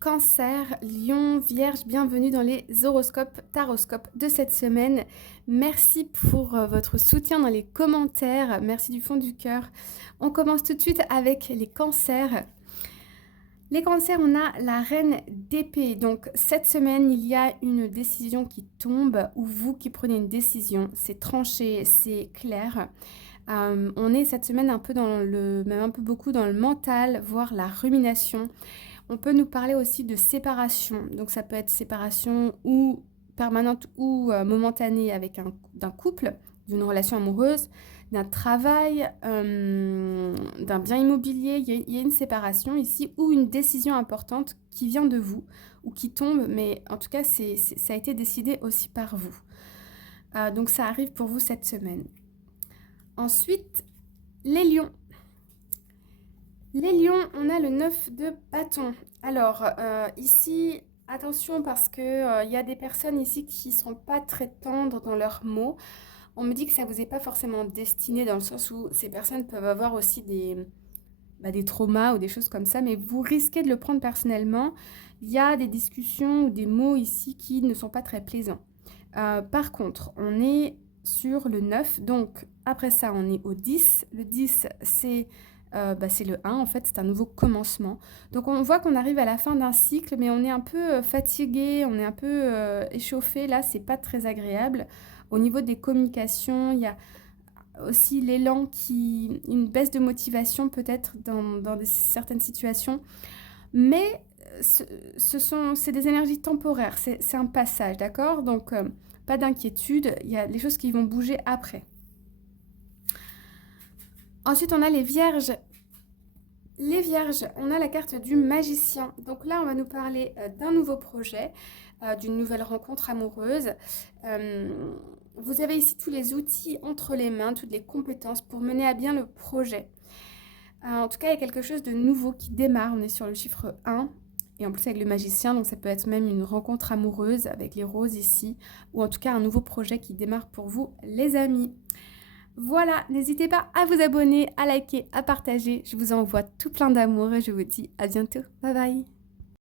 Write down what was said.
Cancer, Lion, Vierge, bienvenue dans les horoscopes, taroscopes de cette semaine. Merci pour votre soutien dans les commentaires, merci du fond du cœur. On commence tout de suite avec les cancers. Les cancers, on a la reine d'épée. Donc cette semaine, il y a une décision qui tombe ou vous qui prenez une décision. C'est tranché, c'est clair. On est cette semaine un peu même un peu beaucoup dans le mental, voire la rumination. On peut nous parler aussi de séparation. Donc ça peut être séparation ou permanente ou momentanée d'un couple, d'une relation amoureuse, d'un travail, d'un bien immobilier. Il y a une séparation ici ou une décision importante qui vient de vous ou qui tombe, mais en tout cas, ça a été décidé aussi par vous. Donc ça arrive pour vous cette semaine. Ensuite, les lions. Les lions, on a le 9 de bâton. Alors, ici, attention parce que y a des personnes ici qui sont pas très tendres dans leurs mots. On me dit que ça vous est pas forcément destiné dans le sens où ces personnes peuvent avoir aussi des traumas ou des choses comme ça, mais vous risquez de le prendre personnellement. Il y a des discussions ou des mots ici qui ne sont pas très plaisants. Par contre, on est sur le 9, donc après ça, on est au 10. Le 10, c'est le 1, en fait, c'est un nouveau commencement. Donc on voit qu'on arrive à la fin d'un cycle, mais on est un peu fatigué, on est un peu échauffé. Là, c'est pas très agréable. Au niveau des communications, il y a aussi une baisse de motivation peut-être dans certaines situations. Mais c'est des énergies temporaires, c'est un passage, d'accord? Donc, pas d'inquiétude, il y a les choses qui vont bouger après. Ensuite, on a les vierges. Les vierges, on a la carte du magicien. Donc là, on va nous parler d'un nouveau projet, d'une nouvelle rencontre amoureuse. Vous avez ici tous les outils entre les mains, toutes les compétences pour mener à bien le projet. En tout cas, il y a quelque chose de nouveau qui démarre. On est sur le chiffre 1. Et en plus avec le magicien, donc ça peut être même une rencontre amoureuse avec les roses ici. Ou en tout cas un nouveau projet qui démarre pour vous, les amis. Voilà, n'hésitez pas à vous abonner, à liker, à partager. Je vous envoie tout plein d'amour et je vous dis à bientôt. Bye bye.